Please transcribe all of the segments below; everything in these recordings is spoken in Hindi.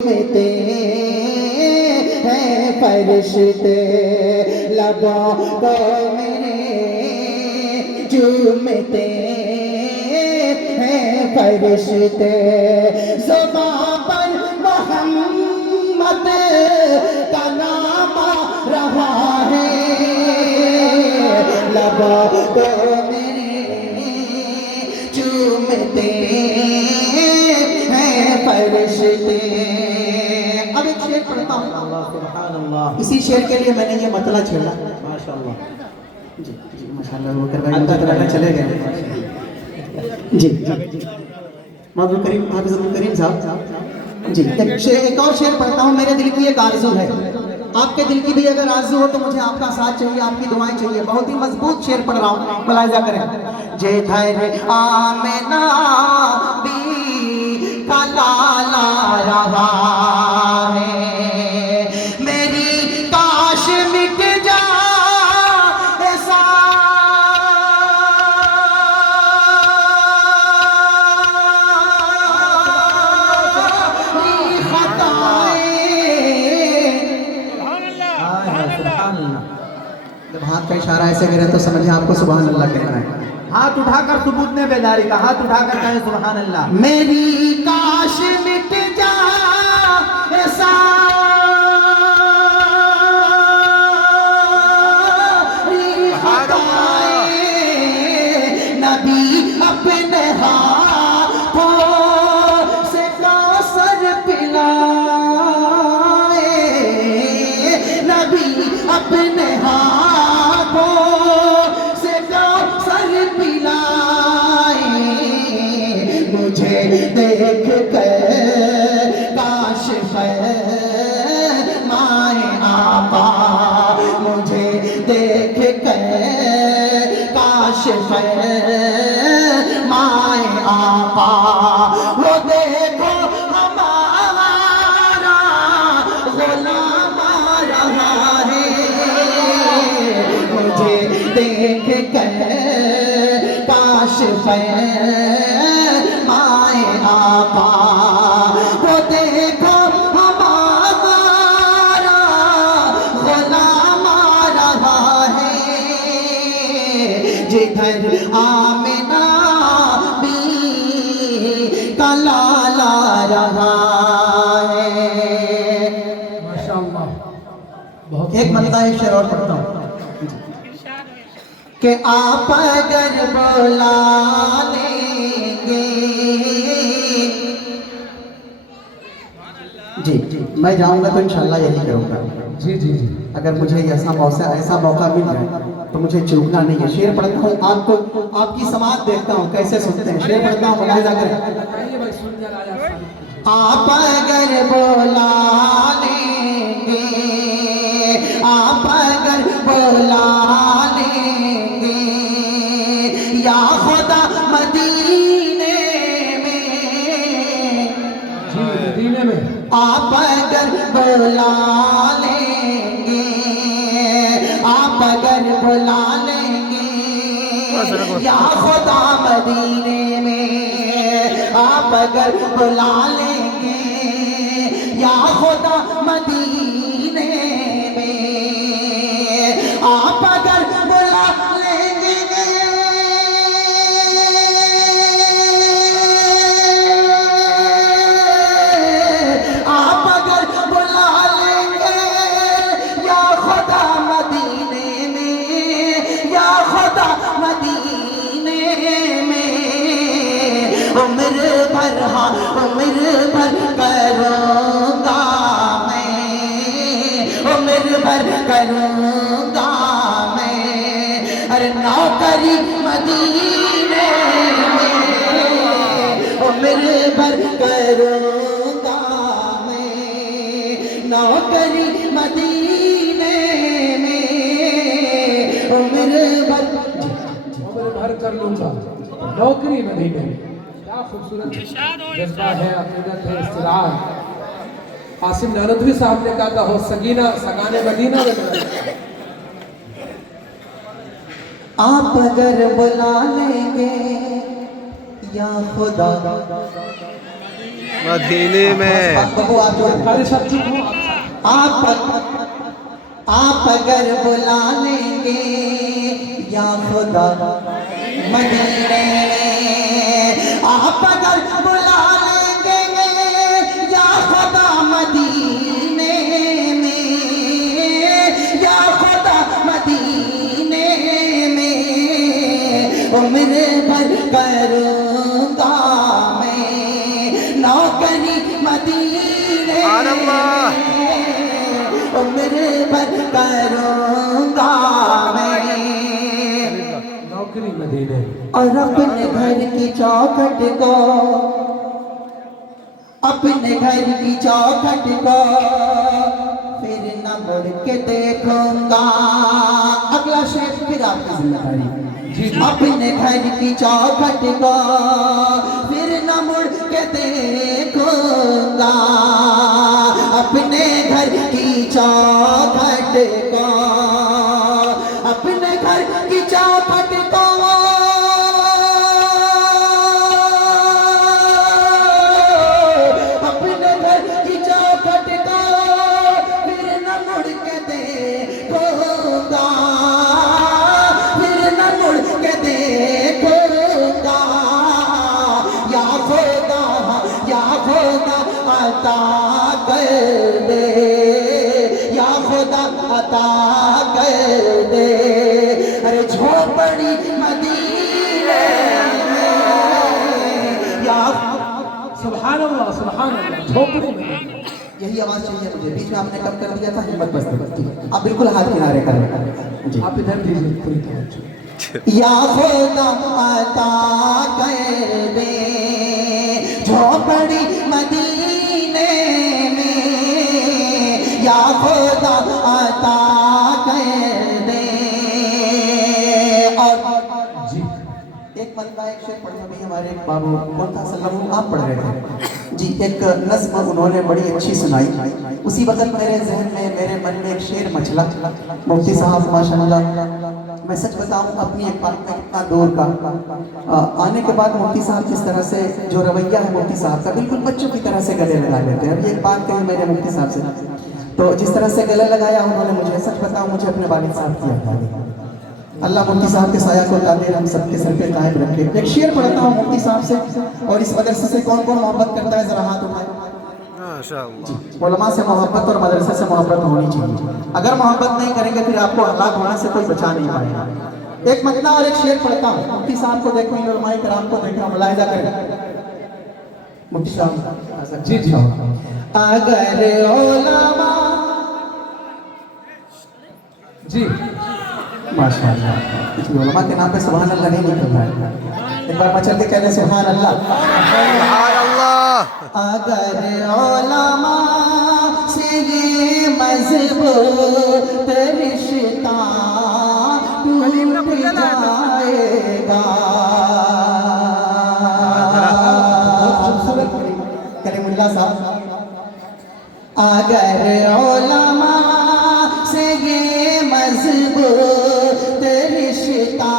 झूमते हैं फरिश्ते लबों को मेरे झूमते हैं फरिश्ते ज़ुबां पर मोहम्मद का नाम रहा है लबों को मेरे झूमते हैं फरिश्ते। अब एक शेर पढ़ता हूँ। अल्लाह सुभान अल्लाह। इसी शेर के लिए मैंने ये मतला छेड़ा। माशाअल्लाह जी जी माशाअल्लाह। वो कर भाई मुझे तो चले गए। जी मौलवी करीम हाफिज़ुल करीम साहब जी एक और शेर पढ़ता हूँ। मेरे दिल की एक आरज़ू है, आपके दिल की भी अगर आरज़ू हो तो मुझे आपका साथ चाहिए, आपकी दुआएं चाहिए। बहुत ही मजबूत शेर पढ़ रहा हूँ, मुलाहिज़ा करें। जे धर आमना भी का लाला रहा है मेरी काश मिट जा ऐसा जब हाथ का इशारा ऐसे करे तो समझिए आपको सुभान अल्लाह कह रहा है। हाथ उठाकर सुबूत ने बेदारी का हाथ उठाकर कहे सुभान अल्लाह। मेरी काश मिट जा ऐसा नबी अपने हाथों से कौसर पिलाए नबी अपने हाथों से कौसर पिलाए मुझे देख कर काश माए आपा मुझे देख कर काश माए आपा वो देखो हमारा गुलाम आ रहा है मुझे देख कर काश माए आपा वो देखो हमारा गुलाम आ रहा है जिधर आमिना भी का लाला रहा है। माशाअल्लाह बहुत एक मतला है शेर और पढ़ता हूँ कि आप अगर बुला लेंगे जी मैं जाऊंगा तो इंशाल्लाह यही करूंगा। जी जी जी अगर मुझे ऐसा मौका मिल जाए तो मुझे चूकना नहीं है। शेर पढ़ता हूँ, आपको आपकी समाज देखता हूँ कैसे सुनते हैं। शेर पढ़ता हूँ, मुलाहिज़ा करें। आप अगर बुला लेंगे आप अगर बुला लेंगे या खुदा मदीने में आप अगर बुला लेंगे आप अगर बुला लेंगे या खुदा मदीने में आप अगर बुला लेंगे या खुदा मदीने में आप अगर बुला लेंगे आप अगर बुला लेंगे या खुदा मदीने में या खुदा मदीने में उम्र भर हाँ उम्र भर करूँगा मैं उम्र भर करूँगा मैं अरे नौकरी मदीने में उम्र भर करूँगा मैं नौकरी मदीने में उम्र भर कर लूंगा नौकरी मदीने में। क्या खूबसूरत जज्बा है, अकीदत है, इस्तिरार। आसिम नानदवी साहब ने कहा था हो सगीना सगाने मदीना में। आप अगर बुला लेंगे या खुदा मदीने में। बाबू आप जो अरे सब चुप हो आप अगर बुला लेंगे या खुदा मदीने में, आप अगर बुला लेंगे या खुदा मदीने में, या खुदा मदीने में, उम्र भर करूँगा मैं नौकरी मदीने में, उम्र भर करूँगा मैं नौकरी मदीने। और अपने घर की चौखट को, अपने घर की चौखट को फिर न मुड़ के देखूंगा। अगला शेर फिर आपकी जिम्मेदारी। अपने घर की चौखट को फिर न मुड़ के देखूंगा, अपने घर की चौखट को, अपने घर की चौखट को अपने घर की चौखट को फिर न मुड़ के देखूंगा, फिर न मुड़ के देखूंगा। या खुदा अता कर दे, या खुदा अता कर दे, अरे झोपड़ी मदीने में, या सुभान अल्लाह सुभान अल्लाह। झोपड़ी में यही आवाज चाहिए मुझे। बीच में आपने कम कर दिया था, हिम्मत बस आप बिल्कुल हाथ किनारे करें जी। आप इधर दीजिए पूरी तवज्जो। या खुदा अता कर दे झोपड़ी मदीने में, या खुदा अता कर दे। और जी एक मरतबा एक शेर पढ़ना भी हमारे बाबू कौन था सल्लल्लाहु आप पढ़ रहे थे जी, एक नज़्म उन्होंने बड़ी अच्छी सुनाई। उसी वक्त मेरे जहन में, मेरे मन में एक शेर मचला। मुफ्ती साहब माशाल्लाह, मैं सच बताऊं अपनी एक बात में इतना दूर का आने के बाद मुफ्ती साहब जिस तरह से जो रवैया है मुफ्ती साहब का, बिल्कुल बच्चों की तरह से गले लगा लेते हैं। अभी एक बात कही मेरे मुफ्ती साहब से, तो जिस तरह से गले लगाया उन्होंने मुझे, सच बताऊं मुझे अपने वालिद साहब की याद आ गई। अल्लाह मुफ्ती साहब के साया को ताबीर हम सबके सर पे कायम रखे। एक शेर पढ़ता हूँ मुफ्ती साहब से, और इस मदरसे से कौन कौन मोहब्बत करता है जरा हाथ उठाए। माशाअल्लाह। उलमा से मोहब्बत और मदरसे से मोहब्बत होनी चाहिए। अगर मोहब्बत नहीं करेंगे फिर आपको हलाक होने से कोई बचा नहीं पाएगा। एक मतला और एक शेर पढ़ता हूँ। मुफ्ती साहब को देखो, इन उलमाए कराम को देखो, मुलाहिजा करें। मुफ्ती साहब जी जी अगर उलमा जी माशाअल्लाह, उलमा के नाम पे सुभान अल्लाह नहीं निकल रहा है। एक बार मचल के कहने सुभान अल्लाह। सुभान अल्लाह। अगर उलमा से ये मजबूत रिश्ता टूट जाएगा, कलीमुल्लाह साहब, अगर उलमा से ये मजबूत रिश्ता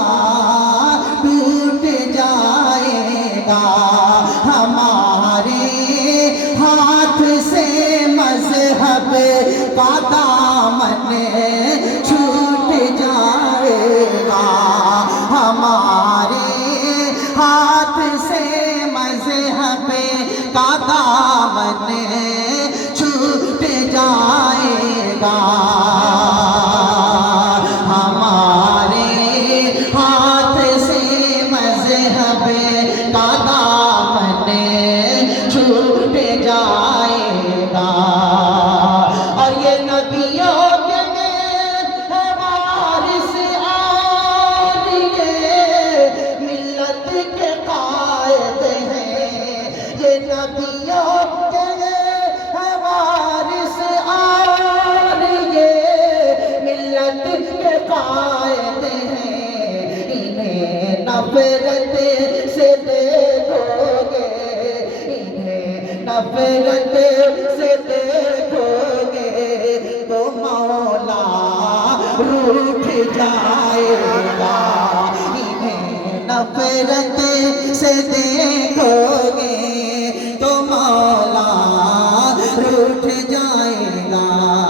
टूट जाएगा, हमारे हाथ से मजहब का दामन छूट जाएगा, हमारे हाथ से मजहब का दामन छूट जाएगा, हमारे हाथ से मजहब का दामन छूट जाएगा। और ये नबियों के वारिस और ये मिल्लत के कायद हैं, ये नबियों के वारिस और ये मिल्लत के कायद हैं, इन्हें नफरत से देखोगे, इन्हें नफरत से देखोगे तो मौला रूठ जाएगा, इन्हें नफरत से देखोगे तो मौला रूठ जाएगा